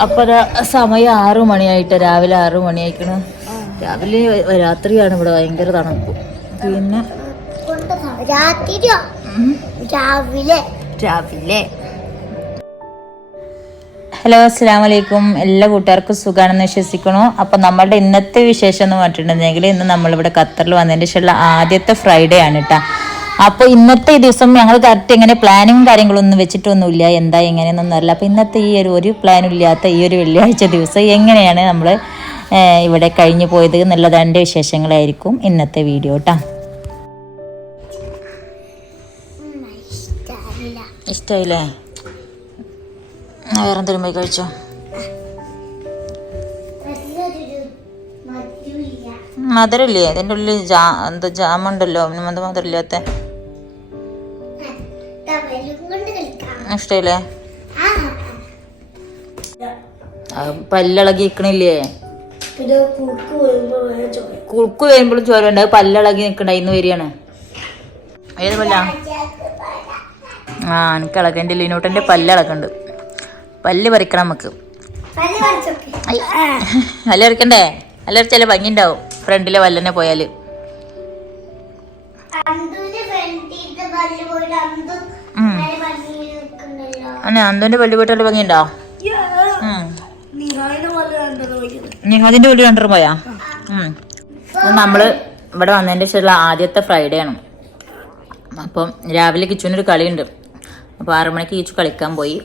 അപ്പൊ സമയം ആറു മണിയായിട്ട് രാവിലെ ആറു മണിയായിക്കണ്. രാവിലെ രാത്രിയാണ് ഇവിടെ ഭയങ്കര തണുപ്പ്. പിന്നെ? രാവിലെ. രാവിലെ. ഹലോ അസ്സാം വലൈക്കും എല്ലാ കൂട്ടുകാർക്കും സുഖമാണെന്ന് വിശ്വസിക്കണു. അപ്പൊ നമ്മളുടെ ഇന്നത്തെ വിശേഷം എന്ന് പറഞ്ഞിട്ടുണ്ടെങ്കിൽ ഇന്ന് നമ്മളിവിടെ ഖത്തറിൽ വന്നതിന് ശേഷമുള്ള ആദ്യത്തെ ഫ്രൈഡേ ആണ് കേട്ടോ അപ്പോൾ ഇന്നത്തെ ഈ ദിവസം ഞങ്ങൾ കറക്റ്റ് എങ്ങനെ പ്ലാനിങ്ങും കാര്യങ്ങളൊന്നും വെച്ചിട്ടൊന്നുമില്ല. എന്താ എങ്ങനെയെന്നൊന്നും അറിയില്ല. അപ്പോൾ ഇന്നത്തെ ഈ ഒരു ഒരു പ്ലാനും ഇല്ലാത്ത ഈ ഒരു വെള്ളിയാഴ്ച ദിവസം എങ്ങനെയാണ് നമ്മൾ ഇവിടെ കഴിഞ്ഞു പോയത് എന്നുള്ളത് എന്റെ വിശേഷങ്ങളായിരിക്കും ഇന്നത്തെ വീഡിയോ കേട്ടോ ഇഷ്ടമായില്ലേ വേറെ എന്തെങ്കിലും പോയി കഴിച്ചോ? മധുരമില്ലേ? അതിന്റെ ഉള്ളിൽ ജാ എന്താ ജാമുണ്ടല്ലോ പിന്നെ മധുരമില്ലാത്ത വേഗം പല്ലിളകിക്കണില്ലേ? കുളുക്ക് വരുമ്പോഴും ചോരണ്ട് പല്ലിളകി നിൽക്കണ്ട ഇന്ന് വരികയാണ്. ഏത് പല്ല? ആ എനിക്ക് ഇളകന്റെ ലിനോട്ടന്റെ പല്ല് ഇളക്കുന്നുണ്ട് പല്ല് പറിക്കണം നമുക്ക്. അല്ല. ഇറക്കണ്ടേ അല്ല പറിച്ചാലേ ഭംഗി ഉണ്ടാവും ഫ്രണ്ടിലെ വല്ലനെ പോയാൽ അന്തുവിന്റെ അന്നെ അന്തോന്റെ പല്ല് പോയിട്ട് ഭംഗി ഉണ്ടോ നിഹാലിന്റെ പല്ല് വീട്ടിൽ പോയാ? നമ്മൾ ഇവിടെ വന്നതിന്റെ ശേഷം ആദ്യത്തെ ഫ്രൈഡേ ആണ്. അപ്പം രാവിലെ കിച്ചുവിനൊരു കളിയുണ്ട്. അപ്പൊ ആറു മണിക്ക് കിച്ചു കളിക്കാൻ പോയി.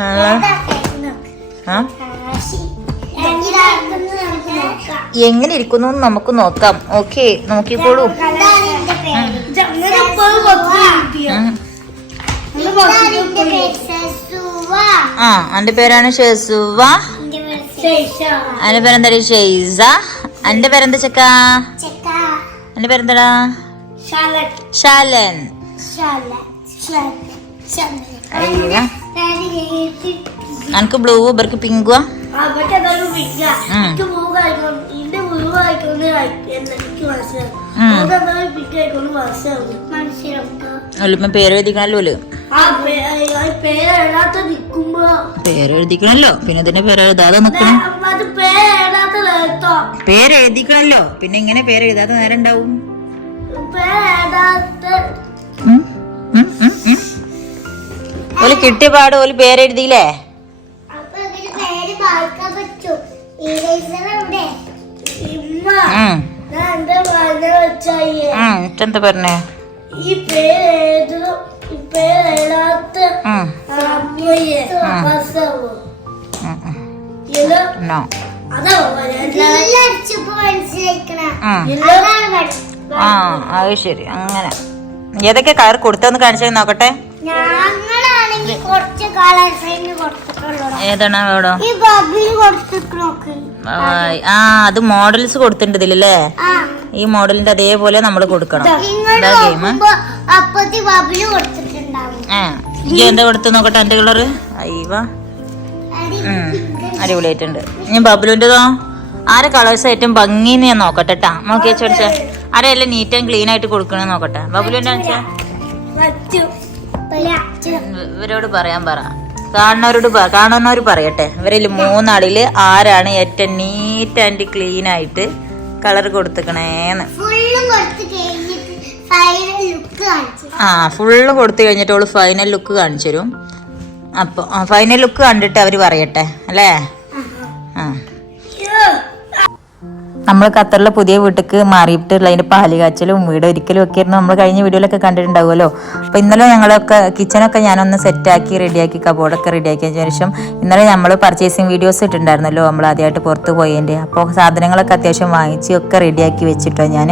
ആ. ആ? എങ്ങനെ ഇരിക്കുന്നു എന്ന് നമുക്ക് നോക്കാം. ഓക്കെ നോക്കിക്കോളൂ. ആ എന്റെ പേരാണ് ഷെസുവ. എന്റെ പേരെന്താ ഷെയ്സ. എന്റെ പേരെന്താ ചക്ക? എന്റെ പേരെന്താടാ? ഷാലൻ അയ്യോ എനിക്ക് ബ്ലൂ ഇവർക്ക് പിങ്കുവാ പേരെഴുതിക്കണല്ലോ പേര് എഴുതിക്കണല്ലോ പിന്നെ ഇതിന്റെ പേരെഴുതാതെ നിക്കണം. പേരെഴുതിക്കണല്ലോ പിന്നെ ഇങ്ങനെ പേരെഴുതാതെ നേരം ഉണ്ടാവും. ഓൽ കിട്ടിയ പാട് ഓൽ പേര് എന്നിട്ടെന്താ പറഞ്ഞേ? ഈ പേര് പേരെഴുതാത്ത അമ്മയെ. ആ. അത് ശരി. അങ്ങനെ. ഏതൊക്കെ കയർ കൊടുത്തെന്ന് കാണിച്ചു നോക്കട്ടെ. ഏതാണ് കൊടുത്തിട്ടൊക്കെ ആ അത് മോഡൽസ് കൊടുത്തിട്ടുണ്ട് ഇതിലല്ലേ ആ. ഈ മോഡലിന്റെ അതേപോലെ നമ്മൾ കൊടുക്കണം. ഗെയിം ഈ എന്താ കൊടുത്ത് നോക്കട്ടെ എന്റെ കളറ്? അയ്യവ. അടി. അടിപൊളിയായിട്ടുണ്ട്. ഇനി ബബ്ലുവിന്റെതോ ആരെ കളേഴ്സ് ഏറ്റവും ഭംഗിന്ന് ഞാൻ നോക്കട്ടെ കേട്ടാ നോക്കി വെച്ചോടിച്ചേ ആരെല്ലാം നീറ്റ് ആൻഡ് ക്ലീൻ ആയിട്ട് കൊടുക്കണേ നോക്കട്ടെ. വച്ചു വച്ചു. ഇവരോട് പറയാൻ പറ. കാണുന്നവരോട് കാണുന്നവർ പറയട്ടെ. ഇവരിൽ മൂന്നാളിൽ ആരാണ് ഏറ്റവും നീറ്റ് ആൻഡ് ക്ലീൻ ആയിട്ട് കളർ കൊടുത്തിക്കണേന്ന്. ആ ഫുള്ള് കൊടുത്തു കഴിഞ്ഞിട്ട് അവൾ ഫൈനൽ ലുക്ക് കാണിച്ചു തരും. അപ്പോൾ ഫൈനൽ ലുക്ക് കണ്ടിട്ട് അവർ പറയട്ടെ അല്ലേ? നമ്മൾ ഖത്തറിലെ പുതിയ വീട്ടിലേക്ക് മാറിയിട്ടുള്ള അതിന്റെ പാൽ കാച്ചലും വീട് ഒരിക്കലും ഒക്കെ ആയിരുന്നു. നമ്മൾ കഴിഞ്ഞ വീഡിയോയിലൊക്കെ കണ്ടിട്ടുണ്ടാവുമല്ലോ. അപ്പൊ ഇന്നലെ ഞങ്ങളൊക്കെ കിച്ചണൊക്കെ ഞാനൊന്ന് സെറ്റാക്കി റെഡിയാക്കി കബോർഡൊക്കെ റെഡിയാക്കിയ ശേഷം ഇന്നലെ നമ്മൾ പർച്ചേസിങ് വീഡിയോസ് ഇട്ടിട്ടുണ്ടായിരുന്നല്ലോ. നമ്മൾ ആദ്യമായിട്ട് പുറത്ത് പോയതിന്റെ അപ്പോൾ സാധനങ്ങളൊക്കെ അത്യാവശ്യം വാങ്ങിച്ച് ഒക്കെ റെഡിയാക്കി വെച്ചിട്ടോ ഞാൻ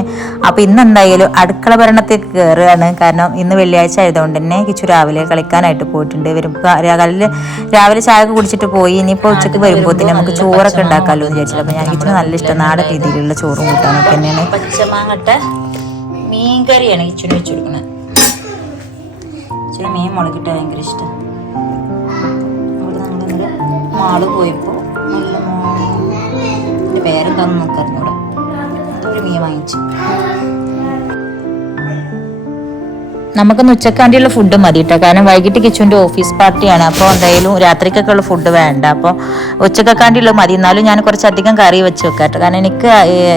അപ്പോൾ ഇന്ന് എന്തായാലും അടുക്കള ഭരണത്തിൽ കയറുകയാണ് കാരണം ഇന്ന് വെള്ളിയാഴ്ച ആയതുകൊണ്ട് തന്നെ കിച്ചു രാവിലെ കളിക്കാനായിട്ട് പോയിട്ടുണ്ട്. വരുമ്പോൾ രാവിലെ രാവിലെ ചായ കുടിച്ചിട്ട് പോയി. ഇനിയിപ്പോൾ ഉച്ചയ്ക്ക് വരുമ്പോൾ തന്നെ നമുക്ക് ചോറൊക്കെ ഉണ്ടാക്കാമല്ലോ എന്ന് വിചാരിച്ചില്ല അപ്പോൾ ഞാൻ കിച്ചു നല്ല ഇഷ്ടം. നാടൻ രീതിയിലുള്ള ചോറും കൂട്ടാനൊക്കെ തന്നെയാണ്. പച്ചമാങ്ങട്ട മീൻ കറിയാണ് ഇച്ചിരി വെച്ച് കൊടുക്കുന്നത് ഇച്ചിരി മീൻ മുളകിട്ട് ഭയങ്കര ഇഷ്ടം. അവിടെ ഞങ്ങൾ മാൾ പോയപ്പോ നല്ല പേരെന്താണെന്ന് നമുക്കറിഞ്ഞൂടാ ഒരു മീൻ വാങ്ങിച്ചു. നമുക്കൊന്ന് ഉച്ചക്കാണ്ടിയുള്ള ഫുഡ് മതി കേട്ടോ കാരണം വൈകിട്ട് കിച്ചുവിന്റെ ഓഫീസ് പാർട്ടിയാണ് അപ്പോൾ എന്തായാലും രാത്രിക്കൊക്കെ ഉള്ള ഫുഡ് വേണ്ട. അപ്പോൾ ഉച്ചക്കാണ്ടിയുള്ള മതി. എന്നാലും ഞാൻ കുറച്ചധികം കറി വെച്ച് വെക്കാം കേട്ടോ കാരണം എനിക്ക്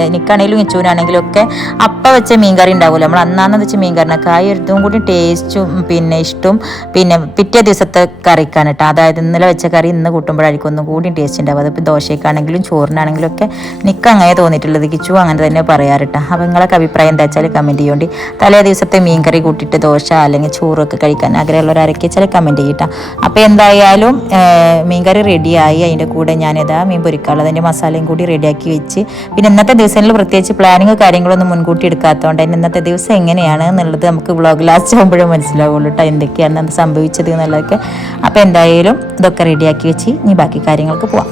എനിക്കാണെങ്കിലും കിച്ചുവിനാണെങ്കിലും ഒക്കെ അപ്പം വെച്ച മീൻ കറി ഉണ്ടാവില്ല നമ്മൾ അന്നാന്ന് വെച്ച മീൻ കറിനൊക്കെ ആ കൂടി ടേസ്റ്റും പിന്നെ ഇഷ്ടവും പിന്നെ പിറ്റേ ദിവസത്തെ കറിക്കാണ് കേട്ടോ അതായത് ഇന്നലെ വെച്ച കറി ഇന്ന് കൂട്ടുമ്പോഴായിരിക്കും ഒന്നും കൂടി ടേസ്റ്റ് ഉണ്ടാവും അതിപ്പോൾ ദോശയ്ക്കാണെങ്കിലും ചോറിനാണെങ്കിലും ഒക്കെ നിക്ക് അങ്ങനെ തോന്നിയിട്ടുള്ളത്. കിച്ചു അങ്ങനെ തന്നെ പറയാറുട്ടോ അപ്പോൾ നിങ്ങളൊക്കെ അഭിപ്രായം എന്താ വെച്ചാൽ കമന്റ് ചെയ്യേണ്ടി. തലേ ദിവസത്തെ മീൻ കറി കൂട്ടിയിട്ട് ദോശ അല്ലെങ്കിൽ ചോറൊക്കെ കഴിക്കാൻ ആഗ്രഹമുള്ളവരൊക്കെ ചില കമന്റ് ചെയ്യട്ടോ. അപ്പോൾ എന്തായാലും മീൻകറി മീൻ കറി റെഡിയായി അതിന്റെ കൂടെ ഞാനിതാ മീൻ പൊരിക്കാളത് അതിന്റെ മസാലയും കൂടി റെഡിയാക്കി വെച്ച്. പിന്നെ ഇന്നത്തെ ദിവസങ്ങളിൽ പ്രത്യേകിച്ച് പ്ലാനിങ്ങോ കാര്യങ്ങളൊന്നും മുൻകൂട്ടി എടുക്കാത്തതുകൊണ്ട് തന്നെ ഇന്നത്തെ ദിവസം എങ്ങനെയാണ് എന്നുള്ളത് നമുക്ക് വ്ളോഗ് ലാസ്റ്റ് ആകുമ്പോഴേ മനസ്സിലാവുള്ളൂ കേട്ടോ എന്തൊക്കെയാണ് അന്ന് സംഭവിച്ചത് എന്നുള്ളതൊക്കെ. അപ്പോൾ എന്തായാലും ഇതൊക്കെ റെഡിയാക്കി വെച്ച് ഇനി ബാക്കി കാര്യങ്ങൾക്ക് പോവാം.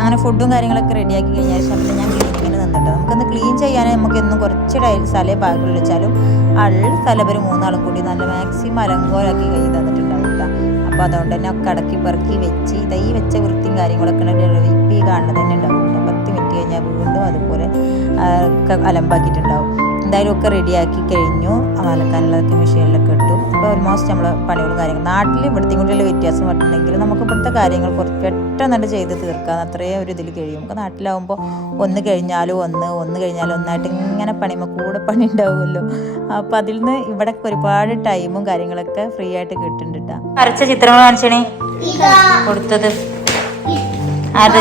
അങ്ങനെ ഫുഡും കാര്യങ്ങളൊക്കെ റെഡിയാക്കി കഴിഞ്ഞാൽ ഞാൻ നിന്നിട്ട് നമുക്കൊന്ന് ക്ലീൻ ചെയ്യാൻ നമുക്ക് എന്നും കുറച്ച് സ്ഥലേ ബാഗിൽ വെച്ചാലും അള്ള സ്ഥലം ഒരു മൂന്നാളും കൂടി നല്ല മാക്സിമം അലങ്കോലാക്കി കൈ തന്നിട്ടുണ്ട് കേട്ടോ. അപ്പോൾ അതുകൊണ്ട് തന്നെ ഒക്കെ അടക്കി പെറുക്കി വെച്ച് തൈ വെച്ച വൃത്തിയും കാര്യങ്ങളൊക്കെ ഇപ്പം ഈ കാണുന്നത് തന്നെ ഉണ്ടാവും. പത്ത് മിനിറ്റ് കഴിഞ്ഞാൽ വീണ്ടും അതുപോലെ അലമ്പാക്കിയിട്ടുണ്ടാവും. എന്തായാലും ഒക്കെ റെഡിയാക്കി കഴിഞ്ഞു. അലക്കാനുള്ളതൊക്കെ മെഷീനിലൊക്കെ ഇട്ടു. അപ്പോൾ ഓൾമോസ്റ്റ് നമ്മൾ പണികളും കാര്യങ്ങൾ നാട്ടിൽ ഇവിടുത്തെ കൂടിയുള്ള വ്യത്യാസം പറ്റുന്നെങ്കിൽ നമുക്ക് ഇവിടുത്തെ കാര്യങ്ങൾ കുറച്ച് പെട്ടെന്ന് ചെയ്ത് തീർക്കാൻ അത്രയും ഒരു ഇതിൽ കഴിയും. നമുക്ക് നാട്ടിലാവുമ്പോൾ ഒന്ന് കഴിഞ്ഞാലും ഒന്ന് ഒന്ന് കഴിഞ്ഞാലും ഒന്നായിട്ട് ഇങ്ങനെ പണിയുമ്പോൾ കൂടെ പണി ഉണ്ടാവുമല്ലോ. അപ്പോൾ അതിൽ നിന്ന് ഇവിടെ ഒരുപാട് ടൈമും കാര്യങ്ങളൊക്കെ ഫ്രീ ആയിട്ട് കിട്ടുന്നുണ്ട് കേട്ടോ വരച്ച ചിത്രങ്ങൾ കാണിച്ചണേ? കൊടുത്തത്. അത്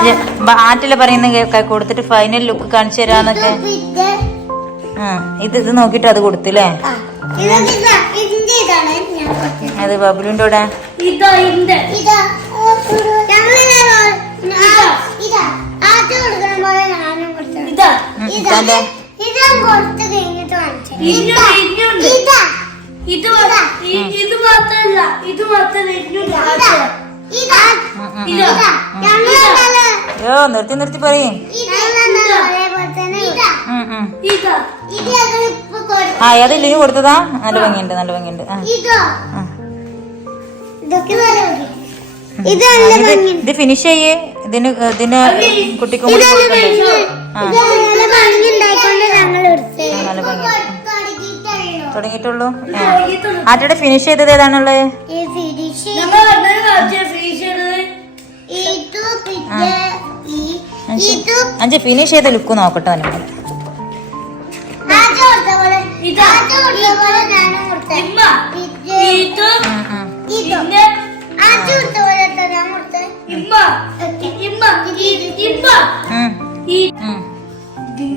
ആറ്റിൽ പറയുന്ന കേൾക്കാൻ കൊടുത്തിട്ട് ഫൈനൽ ലുക്ക് കാണിച്ചു തരാന്നൊക്കെ. ഇത് ആ ഇത് ഇത് നോക്കിട്ട് അത് കൊടുത്തില്ലേ. അത് ബബുലിന്റെ ഇതാ മാത്രല്ല ഇത് മാത്രല്ല യോ നിർത്തി നിർത്തി പറയേ. ആ ലിനു കൊടുത്തതാ? നല്ല ഭംഗിയുണ്ട് നല്ല ഭംഗിയുണ്ട്. ഇത്. നല്ല ഭംഗി. ഇത് ഫിനിഷ് ചെയ്യേ. ഇതിന് ഇതിന് കുട്ടിക്കും കൂടി നല്ല ഭംഗി. തുടങ്ങിയിട്ടുള്ളൂ? ആറ്റയുടെ ഫിനിഷ് ചെയ്തത് ഏതാണുള്ളത് അഞ്ച് ഫിനിഷ് ചെയ്ത ലുക്ക് നോക്കട്ടെ തന്നെ പിന്നെ ഇത്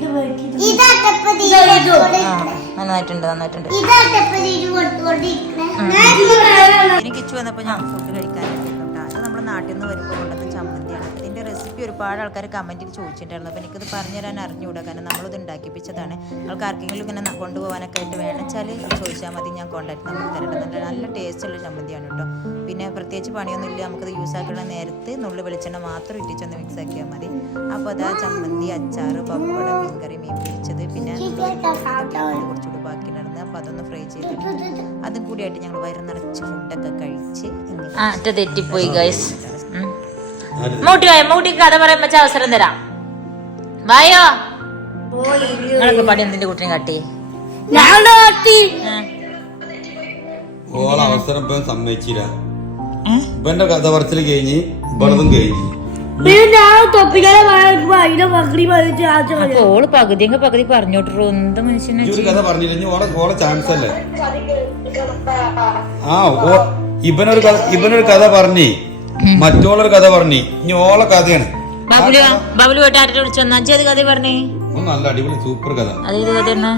കൊടുത്തത് ഇതാട്ടപ്പതി നന്നായിട്ടുണ്ട് നന്നായിട്ടുണ്ട്. ഇത് എനിക്ക് കിച്ചു വന്നപ്പോൾ ഞാൻ ഫുഡ് കഴിക്കാനായിട്ട് അത് നമ്മുടെ നാട്ടിൽ നിന്ന് വരുമ്പോൾ കൊണ്ടുവന്ന ഇതിന്റെ റെസിപ്പി ഒരുപാട് ആൾക്കാർ കമന്റിൽ ചോദിച്ചിട്ടുണ്ടായിരുന്നു. അപ്പോൾ എനിക്കത് പറഞ്ഞു തരാൻ അറിഞ്ഞുകൂടാ കാരണം നമ്മളിത് ഉണ്ടാക്കിപ്പിച്ചതാണ്. ആൾക്ക് ആർക്കെങ്കിലും ഇങ്ങനെ കൊണ്ടുപോകാനൊക്കെ ആയിട്ട് വേണമെച്ചാൽ ചോദിച്ചാൽ മതി. ഞാൻ കോൺടാക്ട് നമ്പർ തരട്ടെ നല്ല നല്ല ടേസ്റ്റുള്ള ചമ്മന്തിയാണ് കേട്ടോ പിന്നെ പ്രത്യേകിച്ച് പണിയൊന്നും ഇല്ല. നമുക്കത് യൂസ് ആക്കുന്ന നേരത്ത് നുള്ളു വെളിച്ചെണ്ണ മാത്രം ഇട്ടിച്ചൊന്ന് മിക്സ് ആക്കിയാൽ മതി. അപ്പോൾ ആ ചമ്മന്തി അച്ചാറ് പപ്പട മീൻകറി മീൻ പൊരിച്ചത്. പിന്നെ കുറച്ചുകൂടി ബാക്കി ഉണ്ടായിരുന്നു അപ്പോൾ അതൊന്ന് ഫ്രൈ ചെയ്തിട്ട് അതും കൂടിയായിട്ട് ഞങ്ങൾ വയറ് നിറച്ച് ഫുഡൊക്കെ കഴിച്ച് ആ തെറ്റിപ്പോയി ഗൈസ് മൂട്ടി വായ മമ്മൂട്ടിക്ക് കഥ പറയാൻ വെച്ച അവസരം തരാം. വായോ? നിങ്ങളൊക്കെ പടി എന്തിന്റെ കുട്ടിനെ കാട്ടി? ഓള അവസരം ഇപ്പം സമ്മതിച്ചില്ല. കഥ പറച്ചിൽ കഴിഞ്ഞ് ഇവളതും കഴിഞ്ഞ്. ഓൾ പകുതി അങ്ങ് പകുതി പറഞ്ഞോട്ടു എന്ത് മനുഷ്യനെ ഈ ഒരു കഥ പറഞ്ഞില്ല? ഇനി ഓളെ ഓളെ ചാൻസ് അല്ലേ? ആ ഓ ഇവനൊരു കഥ ഇവനൊരു കഥ പറഞ്ഞ്. മറ്റോളൊരു കഥ പറഞ്ഞു. ഇനി ഓളെ കഥയാണ്. ബബുലു ബബുലു അത് കഥ പറഞ്ഞേ? നല്ല അടിപൊളി സൂപ്പർ കഥ.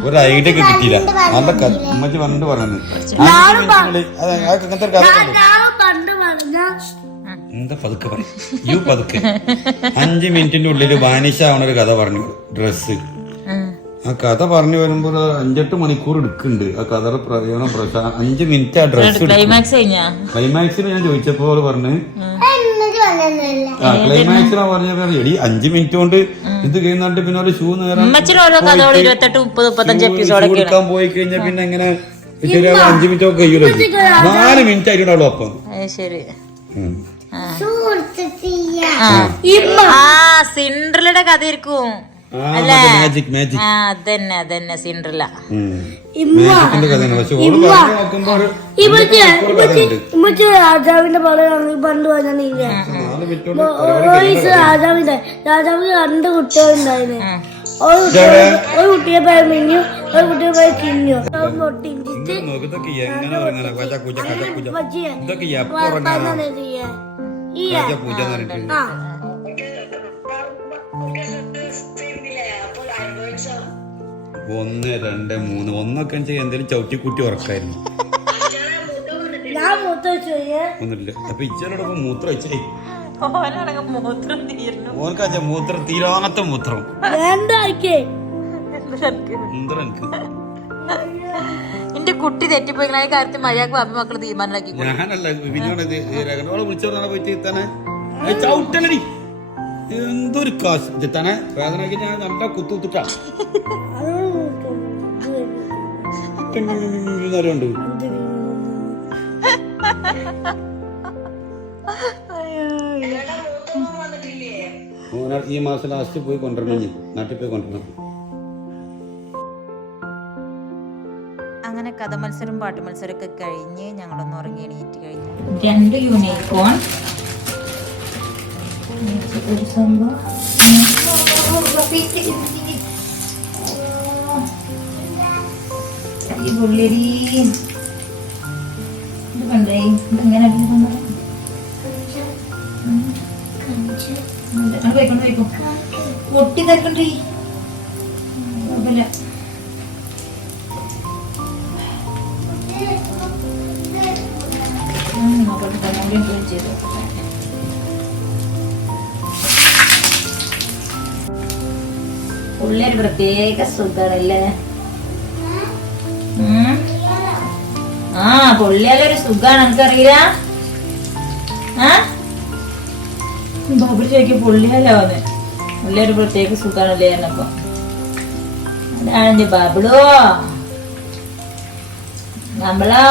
ഒരു ഐഡിയ ഒക്കെ കിട്ടിയില്ല. നല്ല കഥ പണ്ട് അഞ്ച് മിനിറ്റിനുള്ളിൽ അത് അയാൾക്ക് അങ്ങനത്തെ കഥ ഉണ്ട്. പണ്ട് പറഞ്ഞ എന്താ പതുക്കെ പറയും? യു പതുക്കെ. അഞ്ച് മിനിറ്റിന്റെ ഉള്ളിൽ വാനിഷ ആവണ ഒരു കഥ പറഞ്ഞു. ഡ്രസ്സ്. ആ കഥ പറഞ്ഞു വരുമ്പോ ഒരു അഞ്ചെട്ട് മണിക്കൂർ എടുക്കുന്നുണ്ട്. ആ കഥയുടെ പ്രയോജനം പ്രശ അഞ്ച് മിനിറ്റ് ആ ഡ്രസ് ക്ലൈമാക്സിന് ഞാൻ ചോദിച്ചപ്പോൾ പറഞ്ഞ് ആ ക്ലൈമാക്സിനാ പറഞ്ഞപ്പോ എടി അഞ്ച് മിനിറ്റ് കൊണ്ട് ഇത് കഴിഞ്ഞിട്ട് പിന്നെ ഒരു ഷൂ നേരം എടുക്കാൻ പോയി കഴിഞ്ഞാൽ പിന്നെ എങ്ങനെ ശരിയാവും അഞ്ച് മിനിറ്റ് ഒക്കെ കഴിയൂലോ നാല് മിനിറ്റ് ആയിട്ടുണ്ടാവുള്ളൂ അപ്പം. ശരി. ആ. സിൻഡ്രലയുടെ കഥ ഇരിക്കും അതന്നെ അതന്നെ സിൻഡ്രല. മാജിക്കിന്റെ കഥയാണ്. പക്ഷെ ഓൾ പറഞ്ഞു നോക്കുമ്പോ ഒരു ഒരു കഥയുണ്ട് ഇമ്മച്ച് രാജാവിന്റെ പറയാണെങ്കിൽ പണ്ട് പറഞ്ഞില്ലേ രാജാവിന്റെ രാജാവിന് രണ്ട് കുട്ടികളുണ്ടായിരുന്നു ഒരു കുട്ടി ഒരു കുട്ടിയെ പേര് മിഞ്ഞു ഒരു കുട്ടിയെ പേര് കിഞ്ഞു പൊട്ടിച്ചിട്ട് ഇതൊക്കെ എങ്ങനെ ഉറങ്ങാനാ? കച്ച കൂച്ച ഒന്ന് രണ്ട് മൂന്ന്. ഒന്നൊക്കെ ചെയ്യാൻ എന്തെങ്കിലും ചവിട്ടി കുട്ടി ഉറക്കായിരുന്നു. ഞാൻ ഒന്നുമില്ല. അപ്പൊ ഇച്ചലോടൊപ്പം മൂത്രം തീർന്നു ഓനക്കാച്ച മൂത്രം തീരാത്ത മൂത്രം. മൂത്രം എനിക്ക്. എന്റെ കുട്ടി തെറ്റിപ്പോയി കാര്യത്തിൽ മര്യാദയ്ക്ക് ബാപ്പ മക്കൾ തീരുമാനമാക്കി ഞാനല്ല വിനോട് രകനോളെ പോയി തീർത്താനെ ചവിട്ടലടി എന്തൊരു കാശ്. തന്നെ വേദനക്ക് ഞാൻ നല്ല കുത്തുത്തിട്ടാ അറിയുണ്ട് ഈ മാസം ലാസ്റ്റ് പോയി കൊണ്ടുവരണം. നാട്ടിൽ പോയി കൊണ്ടുവരണം. അങ്ങനെ കഥ മത്സരം പാട്ട് മത്സരം ഒക്കെ കഴിഞ്ഞ് ഞങ്ങളൊന്ന് ഉറങ്ങി എണീറ്റ് കഴിഞ്ഞു. രണ്ട് യൂണിക്കോൺ ഒരു സംഭവം. ഈ പുള്ളിയടി ഇത് കണ്ടേ? ഇങ്ങനെ പോയിക്കൊണ്ട് പോയിക്കോ പൊട്ടി തിരക്കണ്ടേ? കുഴപ്പമില്ല. നോക്കട്ടെ ഒക്കെ വെച്ച് ചെയ്ത് നോക്കട്ടെ. പുള്ളി പ്രത്യേക സുഖാണല്ലേ? ആ പുള്ളിയാലൊരു സുഖാണ് എനിക്കറിയില്ല. ആ? ബബിൾ ചോദിക്കും പുള്ളിയല്ലോ എന്ന്. പുള്ളി ഒരു പ്രത്യേക സുഖാണല്ലേ എന്നപ്പോ. അതാണ് എന്റെ ബബിളോ നമ്മളാ?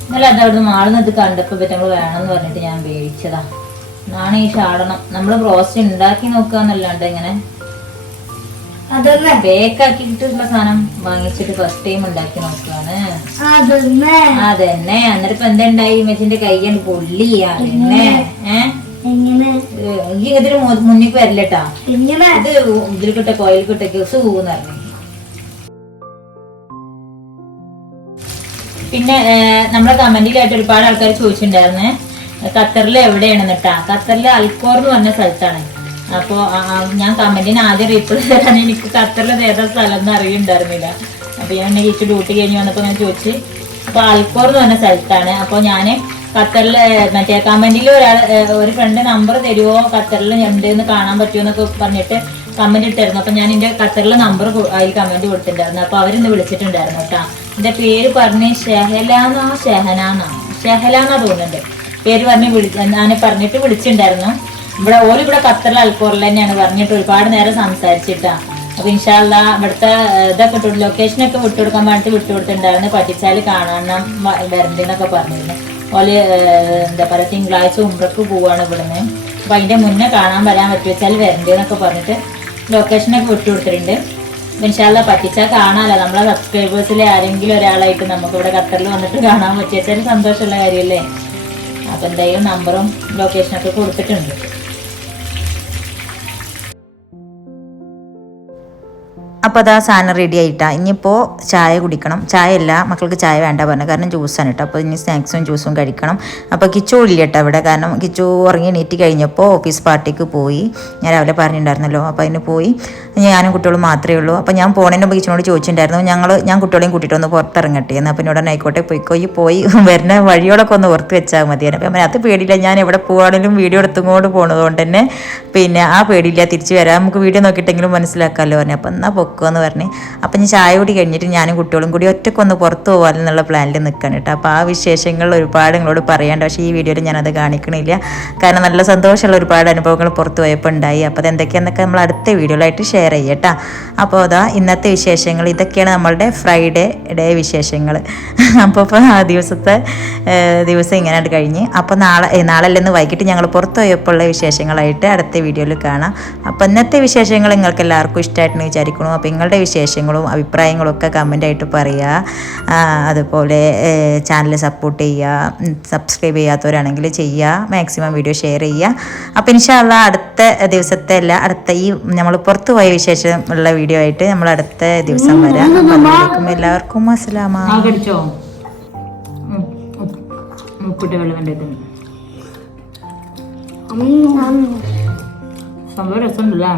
ഇന്നലെ അത് അവിടുന്ന് മാളുന്നത് കണ്ടപ്പോ പറ്റങ്ങൾ വേണമെന്ന് പറഞ്ഞിട്ട് ഞാൻ വേവിച്ചതാ എന്നാണ് ഈ ഷാടണം നമ്മൾ റോസ്റ്റ് ഉണ്ടാക്കി നോക്കാന്നല്ലാണ്ട് ഇങ്ങനെ. അതന്നെ. ബേക്കാക്കിയിട്ടുള്ള സാധനം വാങ്ങിച്ചിട്ട് ഫസ്റ്റ് ടൈം ഉണ്ടാക്കി നോക്കുകയാണ് അതന്നെ. അതന്നെ. എന്നിട്ട് ഇപ്പൊ എന്തുണ്ടായി? മെച്ചിന്റെ കൈയാണ് പൊള്ളി അതന്നെ. ഇതിന് മുന്നിൽ വരില്ലട്ടാ ഇങ്ങനെ ഇത് ഇതിൽ കിട്ടെ കോയിൽ കിട്ടൊക്കെ സൂന്ന് പറഞ്ഞു. പിന്നെ നമ്മുടെ നമ്മളെ കമന്റിലായിട്ട് ഒരുപാട് ആൾക്കാർ ചോദിച്ചിട്ടുണ്ടായിരുന്നേ. ഖത്തറിൽ എവിടെയാണെന്നിട്ടാ ഖത്തറിൽ അൽക്കോർ എന്ന് പറഞ്ഞ സ്ഥലത്താണ്. അപ്പോ ആ, ആ, ഞാൻ കമന്റിന് ആദ്യം റിപ്ലൈ തരാൻ എനിക്ക് ഖത്തറിൽ ഏതാ സ്ഥലം എന്ന് അറിയുണ്ടായിരുന്നില്ല. അപ്പൊ ഞാൻ എനിക്ക് ഡ്യൂട്ടി കഴിഞ്ഞ് വന്നപ്പോ ഞാൻ ചോദിച്ചു അപ്പൊ അൽക്കോർ എന്ന് പറഞ്ഞ സ്ഥലത്താണ്. അപ്പൊ ഞാൻ ഖത്തറിൽ മറ്റേ കമന്റിൽ ഒരാൾ ഒരു ഫ്രണ്ട് നമ്പർ തരുമോ ഖത്തറിൽ ഉണ്ട് കാണാൻ പറ്റുമോ എന്നൊക്കെ പറഞ്ഞിട്ട് കമന്റ് ഇട്ടായിരുന്നു. അപ്പൊ ഞാൻ എന്റെ ഖത്തറിലെ നമ്പർ അതിൽ കമന്റ് കൊടുത്തിട്ടുണ്ടായിരുന്നു. അപ്പൊ അവരിന്ന് വിളിച്ചിട്ടുണ്ടായിരുന്നു കേട്ടോ. എന്റെ പേര് പറഞ്ഞ് ഷെഹലാന്നോ ഷെഹനാന്നോ? ഷെഹലാന്നാ തോന്നുന്നുണ്ട്. പേര് പറഞ്ഞ് വിളി ഞാൻ പറഞ്ഞിട്ട് വിളിച്ചിട്ടുണ്ടായിരുന്നു. ഇവിടെ ഓരോ ഇവിടെ ഖത്തറിലെ അൽക്കോറിൽ തന്നെയാണ് പറഞ്ഞിട്ട് ഒരുപാട് നേരം സംസാരിച്ചിട്ടാ. അപ്പൊ ഇൻഷാല്ല ഇവിടുത്തെ ഇതൊക്കെ ഇട്ടു ലൊക്കേഷനൊക്കെ വിട്ടുകൊടുക്കാൻ വേണ്ടിട്ട് വിട്ടുകൊടുത്തിട്ടുണ്ടായിരുന്നു പഠിച്ചാൽ കാണണം വരണ്ടെന്നൊക്കെ പറഞ്ഞിരുന്നു. ഓൽ എന്താ പറയാ തിങ്കളാഴ്ച ഉമ്രക്ക് പോവാണ് ഇവിടുന്ന്. അപ്പൊ അതിന്റെ മുന്നേ കാണാൻ വരാൻ പറ്റും വെച്ചാൽ വരണ്ടെന്നൊക്കെ പറഞ്ഞിട്ട് ലൊക്കേഷനൊക്കെ വിട്ടുകൊടുത്തിട്ടുണ്ട് ഇൻഷാല്ല പറ്റിച്ചാൽ കാണാല്ലോ നമ്മളെ സബ്സ്ക്രൈബേഴ്സിലെ ആരെങ്കിലും ഒരാളായിട്ട് നമുക്ക് ഇവിടെ ഖത്തറിൽ വന്നിട്ട് കാണാൻ പറ്റിയാൽ സന്തോഷമുള്ള കാര്യമല്ലേ? അപ്പൊ എന്തായാലും നമ്പറും ലൊക്കേഷനൊക്കെ കൊടുത്തിട്ടുണ്ട്. അപ്പോൾ അതാ സാധനം റെഡി ആയിട്ടാ. ഇനിയിപ്പോൾ ചായ കുടിക്കണം. ചായ അല്ല മക്കൾക്ക് ചായ വേണ്ട പറഞ്ഞു. കാരണം ജ്യൂസാണ് കേട്ടോ അപ്പോൾ ഇനി സ്നാക്സും ജ്യൂസും കഴിക്കണം. അപ്പോൾ കിച്ചു ഇല്ല കേട്ടോ അവിടെ കാരണം കിച്ചു ഉറങ്ങി നീറ്റി കഴിഞ്ഞപ്പോൾ ഓഫീസ് പാർട്ടിക്ക് പോയി. ഞാൻ രാവിലെ പറഞ്ഞിട്ടുണ്ടായിരുന്നല്ലോ. അപ്പോൾ അതിന് പോയി. ഞാനും കുട്ടികളും മാത്രമേ ഉള്ളൂ. അപ്പോൾ ഞാൻ പോണേന്റെ മുമ്പ് കിച്ചനോട് ചോദിച്ചിട്ടുണ്ടായിരുന്നു. ഞങ്ങൾ ഞാൻ കുട്ടികളെയും കൂട്ടിയിട്ട് ഒന്ന് പുറത്തിറങ്ങട്ടെ. എന്ന് അപ്പോൾ എന്നോട് ആയിക്കോട്ടെ. പോയിക്കോയി പോയി വരുന്ന വഴിയോടൊക്കെ ഒന്ന് ഓർത്ത് വെച്ചാൽ മതി അപ്പോൾ അതിനകത്ത് അത് പേടിയില്ല. ഞാൻ എവിടെ പോവാണെങ്കിലും വീഡിയോ എടുത്തുകൊണ്ട് പോണതുകൊണ്ട് തന്നെ പിന്നെ ആ പേടിയില്ല. തിരിച്ച് വരാം. നമുക്ക് വീഡിയോ നോക്കിയിട്ടെങ്കിലും മനസ്സിലാക്കാമല്ലോ പറഞ്ഞു. അപ്പോൾ എന്നാൽ എന്ന് പറഞ്ഞ് അപ്പം ഞാൻ ചായ കൂടി കഴിഞ്ഞിട്ട് ഞാനും കുട്ടികളും കൂടി ഒറ്റക്കൊന്ന് പുറത്ത് പോകാമെന്നുള്ള പ്ലാനിൽ നിൽക്കണം കേട്ടോ. അപ്പോൾ ആ വിശേഷങ്ങൾ ഒരുപാട് നിങ്ങളോട് പറയാണ്ട് പക്ഷേ ഈ വീഡിയോയിൽ ഞാനത് കാണിക്കണില്ല. കാരണം നല്ല സന്തോഷമുള്ള ഒരുപാട് അനുഭവങ്ങൾ പുറത്ത് പോയപ്പോൾ ഉണ്ടായി. അപ്പോൾ അത് എന്തൊക്കെയാണെന്നൊക്കെ നമ്മൾ അടുത്ത വീഡിയോയിലായിട്ട് ഷെയർ ചെയ്യാം അപ്പോൾ അതാ ഇന്നത്തെ വിശേഷങ്ങൾ. ഇതൊക്കെയാണ് നമ്മളുടെ ഫ്രൈഡേ ഡേ വിശേഷങ്ങൾ. അപ്പോൾ ഇപ്പോൾ ആ ദിവസത്തെ ദിവസം ഇങ്ങനെ കഴിഞ്ഞ്. അപ്പോൾ നാളെ നാളല്ലെന്ന് വൈകിട്ട് ഞങ്ങൾ പുറത്ത് പോയപ്പോൾ ഉള്ള വിശേഷങ്ങളായിട്ട് അടുത്ത വീഡിയോയിൽ കാണാം. അപ്പോൾ ഇന്നത്തെ വിശേഷങ്ങൾ നിങ്ങൾക്ക് എല്ലാവർക്കും ഇഷ്ടമായിട്ടെന്ന് അപ്പോൾ നിങ്ങളുടെ വിശേഷങ്ങളും അഭിപ്രായങ്ങളും ഒക്കെ കമന്റായിട്ട് പറയുക അതുപോലെ ചാനൽ സപ്പോർട്ട് ചെയ്യുക സബ്സ്ക്രൈബ് ചെയ്യാത്തവരാണെങ്കിൽ ചെയ്യുക മാക്സിമം വീഡിയോ ഷെയർ ചെയ്യുക അപ്പോൾ ഇൻഷാല്ല അടുത്ത ദിവസത്തെ അല്ല അടുത്ത ഈ നമ്മൾ പുറത്തു പോയ വിശേഷം ഉള്ള വീഡിയോ ആയിട്ട് നമ്മൾ അടുത്ത ദിവസം വരാം. അപ്പോൾ എല്ലാവർക്കും അസ്സലാമ ഉപ്പിട്ട് വെള്ളം കണ്ടെത്തുന്നു സംഭവം രസമുണ്ടല്ലേ?